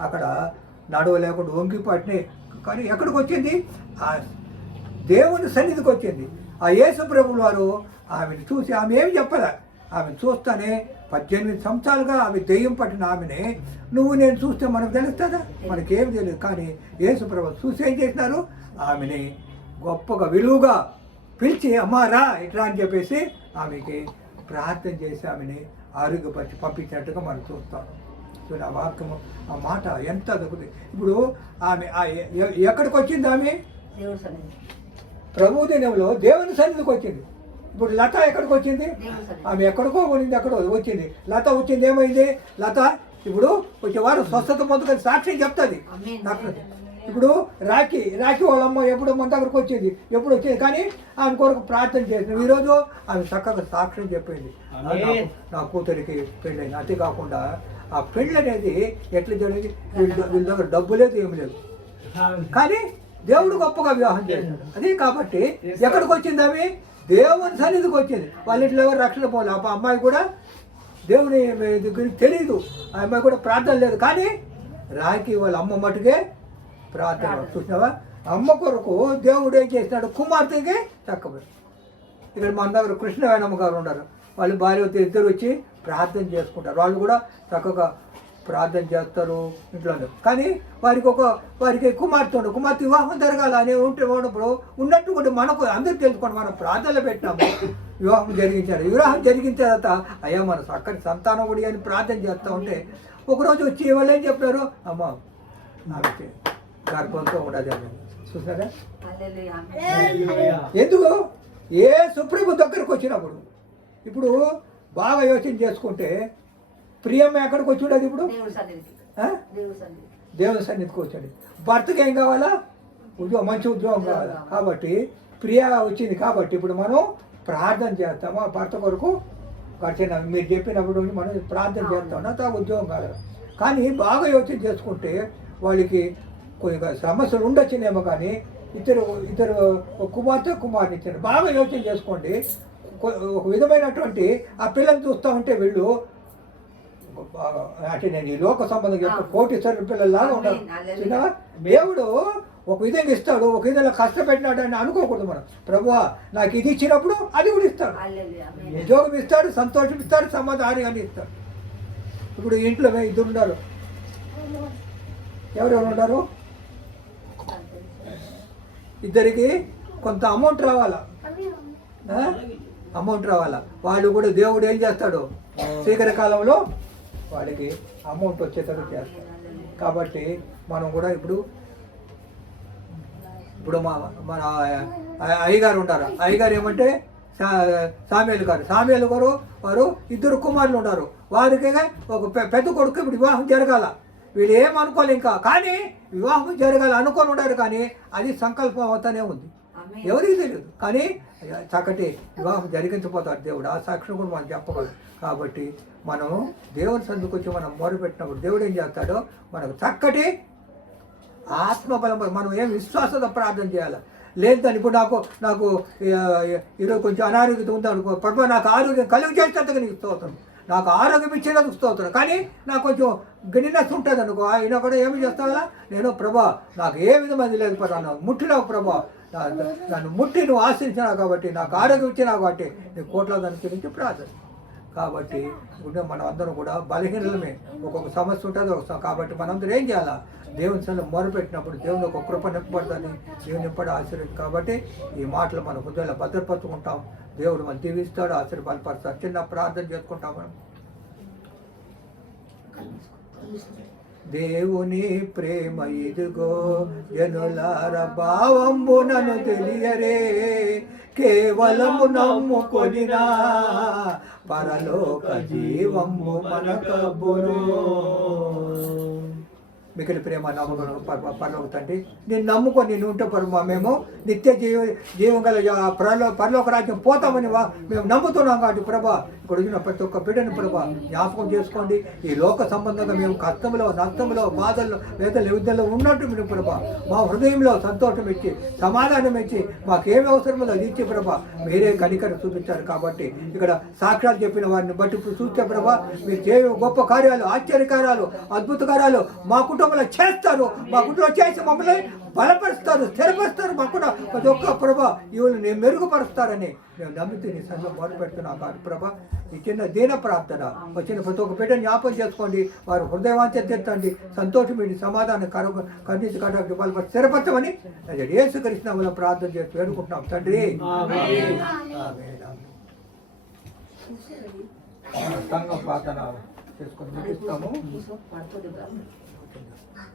అక్కడ నడవ లేకుండా వంగి పట్టినాయి. కానీ ఎక్కడికి వచ్చింది? ఆ దేవుని సన్నిధికి వచ్చింది. ఆ యేసు ప్రభువు వారు ఆమెను చూసి ఆమె ఏమి చెప్పలే? ఆమెను చూస్తానే పద్దెనిమిది సంవత్సరాలుగా ఆమె దెయ్యం పట్టిన ఆమెని నువ్వు నేను చూస్తే మనకు తెలుస్తుందా? మనకేం తెలియదు. కానీ యేసు ప్రభు చూసి ఏం చేసినారు? ఆమెని గొప్పగా విలువగా పిలిచి అమ్మా రా ఇట్లా అని చెప్పేసి ఆమెకి ప్రార్థన చేసి ఆమెని ఆరోగ్యపరిచి పంపించినట్టుగా మనం చూస్తాం. చూడండి ఆ వాక్యము ఆ మాట ఎంత దొరుకుతుంది ఇప్పుడు ఆమె ఎక్కడికి వచ్చింది ఆమె? ప్రభు దినంలో దేవుని సన్నిధికి వచ్చింది. ఇప్పుడు లత ఎక్కడికి వచ్చింది? ఆమె ఎక్కడికో కొనింది ఎక్కడో వచ్చింది. లత వచ్చింది ఏమైంది? లత ఇప్పుడు వచ్చేవారు స్వస్థత పొందుకొని సాక్ష్యం చెప్తుంది. ఇప్పుడు రాఖీ రాఖీ వాళ్ళ అమ్మ ఎప్పుడు మన దగ్గరకు వచ్చింది? ఎప్పుడు వచ్చింది? కానీ ఆమె కొరకు ప్రార్థన చేసింది. ఈరోజు ఆమె చక్కగా సాక్ష్యం చెప్పింది. నా కూతురికి పెళ్ళైంది. అంతే కాకుండా ఆ పెళ్ళి అనేది ఎట్లా జరిగింది? వీళ్ళ దగ్గర డబ్బు లేదు ఏమి లేదు. కానీ దేవుడు గొప్పగా వివాహం చేశాడు. అదే కాబట్టి ఎక్కడికి వచ్చింది అవి? దేవుని సన్నిధికి వచ్చింది. వాళ్ళ ఇంట్లో ఎవరు రక్షణ పోలే. ఆ అమ్మాయి కూడా దేవుని గురించి తెలియదు ఆ అమ్మాయి కూడా ప్రార్థన లేదు. కానీ రాకి వాళ్ళ అమ్మ మటుకే ప్రార్థన. చూసినావా? అమ్మ కొరకు దేవుడు ఏం చేసినాడు? కుమార్తెకి చక్కబడి. ఇక్కడ మన దగ్గర కృష్ణవేణమ్మ గారు ఉన్నారు. వాళ్ళు భార్య ఇద్దరు వచ్చి ప్రార్థన చేసుకుంటారు. వాళ్ళు కూడా చక్కగా ప్రార్థన చేస్తారు ఇంట్లో కానీ వారికి ఒక వారికి కుమార్తె ఉండదు కుమార్తె వివాహం జరగాల అని ఉంటే ఉన్నప్పుడు ఉన్నట్టు కూడా మనకు అందరికి తెలుసుకోండి మనం ప్రార్థనలు పెట్టినాము. వివాహం జరిగించారు వివాహం జరిగిన తర్వాత అయ్యా మన చక్కని సంతానం కూడా అని ప్రార్థన చేస్తూ ఉంటే ఒకరోజు వచ్చి వాళ్ళు ఏం చెప్పారు? అమ్మ ఆమెకి గర్భంతో ఉండదు అని చూసారా. ఎందుకు? ఏ సుప్రీం దగ్గరకు వచ్చినప్పుడు ఇప్పుడు బాగా యోచన చేసుకుంటే ప్రియమ్మ ఎక్కడికి వచ్చాడు ఇప్పుడు? దేవుడి సన్నిధి దేవుని సన్నిధికి. వచ్చాడు. భర్తకి ఏం కావాలా? ఉద్యోగం మంచి ఉద్యోగం కావాలా? కాబట్టి ప్రియ వచ్చింది కాబట్టి ఇప్పుడు మనం ప్రార్థన చేస్తాము. ఆ భర్త కొరకు గడిచిన మీరు చెప్పినప్పుడు మనం ప్రార్థన చేస్తాం నాకు ఉద్యోగం కావాలి కానీ బాగా యోచన చేసుకుంటే వాళ్ళకి కొన్ని సమస్యలు ఉండొచ్చునేమో కానీ ఇద్దరు ఇద్దరు కుమార్తె కుమార్తె ఇచ్చారు బాగా యోచన చేసుకోండి. ఒక విధమైనటువంటి ఆ పిల్లల్ని చూస్తూ ఉంటే వీళ్ళు అంటే నేను ఈ లోక సంబంధం చెప్పి కోటీశ్వర పిల్లల్లాగా ఉండాలి ఆమేన్. హల్లెలూయా. చిన్నగా దేవుడు ఒక విధంగా ఇస్తాడు ఒక విధంగా కష్టపెట్టినాడు అని అనుకోకూడదు మనం. ప్రభువా నాకు ఇది ఇచ్చినప్పుడు అది కూడా ఇస్తాడు. ఉద్యోగం ఇస్తాడు సంతోషం ఇస్తాడు సమాధానం ఇస్తాడు. ఇప్పుడు ఇంట్లో ఇద్దరు ఉన్నారు. ఎవరెవరు ఉన్నారు? ఇద్దరికి కొంత అమౌంట్ రావాలా? అమౌంట్ రావాలా? వాళ్ళు కూడా దేవుడు ఏం చేస్తాడు? శీఘ్ర కాలంలో వాళ్ళకి అమౌంట్ వచ్చేటట్టు చేస్తాడు. కాబట్టి మనం కూడా ఇప్పుడు ఇప్పుడు మా మన అయ్య- అయ్యగారు ఉంటారు. అయ్యగారు ఏమంటే సా- సామ్యాలు గారు. సామ్యాలు గారు వారు ఇద్దరు కుమారులు ఉన్నారు వారికి ఒక పెద్ద కొడుకు ఇప్పుడు వివాహం జరగాల. వీళ్ళు ఏమనుకోలే ఇంకా. కానీ వివాహం జరగాల అనుకొని ఉన్నారు కానీ అది సంకల్పం అవుతానే ఉంది. ఎవరికి తెలియదు. కానీ చక్కటి వివాహం జరిగించబోతాడు దేవుడు. ఆ సాక్ష్యం కూడా మనం చెప్పగలం కాబట్టి మనం దేవుని సందుకు వచ్చి మనం మొదలుపెట్టినప్పుడు దేవుడు ఏం చేస్తాడో మనకు చక్కటి ఆత్మబలం మనం ఏం విశ్వాసంతో ప్రార్థన చేయాలి? లేదు దాన్ని ఇప్పుడు నాకు నాకు ఈరోజు కొంచెం అనారోగ్యత ఉంది అనుకో ప్రభు నాకు ఆరోగ్యం కలుగు చేసేందుకు నీకు స్తోత్రం. నాకు ఆరోగ్యం ఇచ్చేందుకు స్తోత్రం. కానీ నాకు కొంచెం గిన్నెస్ ఉంటుంది అనుకో అయినా కూడా ఏమి చేస్తావా నేను ప్రభా నాకు ఏ విధమైనది లేదు ప్రభా నాకు ముట్టినావు ప్రభా. నన్ను ముట్టి నువ్వు ఆశ్రయించినావు కాబట్టి నాకు ఆరోగ్యం ఇచ్చినావు కాబట్టి నీ కోట్ల దాని గురించి ప్రార్థన. కాబట్టి ఇప్పుడు మనం అందరం కూడా బలహీనలమే. ఒక్కొక్క సమస్య ఉంటుంది ఒక కాబట్టి మనందరం ఏం చేయాలా? దేవుని సన్నిధిలో మొరపెట్టినప్పుడు దేవుని ఒక కృప నింపబడుతుంది దేవుని నింపడు ఆశ్రయించి కాబట్టి ఈ మాటలు మన హృదయంలో భద్రపరుచుకుంటాం. దేవుడు మనం దీవిస్తాడు ఆశీర్వాదపరుస్తాడు చిన్న ప్రార్థన చేసుకుంటాం మనం. దేవుని ప్రేమ ఇదిగో జనులార భావంబు నన్ను తెలియరే. కేవలము నమ్ముకొనినా పరలోక జీవము మనకబ్బును. మిగిలిన ప్రేమ నమ్మకం పర- పరలోక తండ్రి. నేను నమ్ముకొని నేను ఉంటే పరమా మేము నిత్య జీవ జీవం గల పరలో పరలోక రాజ్యం పోతామని వా- మేము నమ్ముతున్నాం కాబట్టి ప్రభా ఇక్కడ వచ్చిన ప్రతి ఒక్క బిడ్డని ప్రభా జ్ఞాపకం చేసుకోండి. ఈ లోక సంబంధంగా మేము కష్టంలో నష్టంలో బాధల్లో లేదా విద్యలో ఉన్నట్టు మీరు ప్రభా మా హృదయంలో సంతోషం ఇచ్చి సమాధానం ఇచ్చి మాకేమి అవసరమో అది ఇచ్చి ప్రభా మీరే కనికరం చూపించారు కాబట్టి ఇక్కడ సాక్ష్యాలు చెప్పిన వారిని బట్టి చూస్తే ప్రభా మీరు చేయ గొప్ప కార్యాలు ఆశ్చర్యకార్యాలు అద్భుత కార్యాలు మా కుటుంబం కుటుంబంలో చేస్తారు. మా కుటుంబంలో చేసి మమ్మల్ని బలపరుస్తారు స్థిరపరుస్తారు. మా కూడా ప్రతి ఒక్క ప్రభా ఇవన్నీ నేను మెరుగుపరుస్తారని నేను నమ్మితే నీ సంఘం మొదలు పెడుతున్నా. కాదు ప్రభా ఈ చిన్న దీన ప్రార్థన వచ్చిన ప్రతి ఒక్క బిడ్డ జ్ఞాపకం చేసుకోండి. వారు హృదయవాంఛ తెచ్చండి సంతోషమేంటి సమాధానం కరు కన్నీసి కడగ బలపడి స్థిరపరచమని యేసుకృష్ణ ప్రార్థన చేసి వేడుకుంటున్నాం. తండ్రి. సంఘం ప్రార్థన చేసుకొని ముగిస్తాము. Thank you.